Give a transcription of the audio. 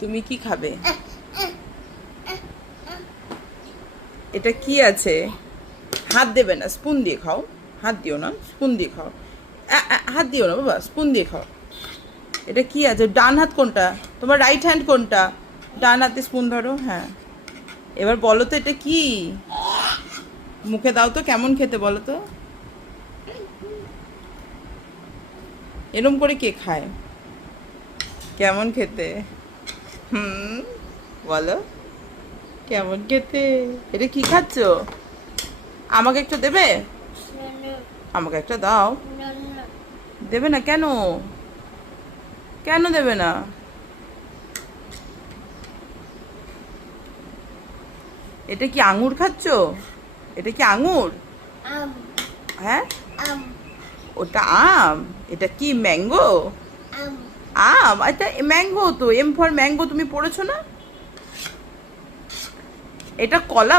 তুমি কি খাবে? এটা কি আছে? হাত দেবে না, স্পুন দিয়ে খাও। হাত দিও না, স্পুন দিয়ে খাও। হাত দিও না বাবা, স্পুন দিয়ে খাও। এটা কি আছে? ডান হাত কোনটা তোমার? রাইট হ্যান্ড কোনটা? ডান হাতে স্পুন ধরো। হ্যাঁ, এবার বলো তো এটা কি? মুখে দাও তো, কেমন খেতে বলো তো? এরম করে কে খায়? কেমন খেতে? হুম, বলো কেমন খেতে? এটা কি খাচ্ছ? আমাকে একটা দেবে? আমাকে একটা দাও। দেবে না কেন? কেন দেবে না? এটা কি আঙুর খাচ্ছ? এটা কি আঙুর? হ্যাঁ, ওটা আম। এটা কি ম্যাঙ্গো? আম? এটা ম্যাঙ্গো তো, এম ফর ম্যাঙ্গো, তুমি পড়েছো না? এটা কলা।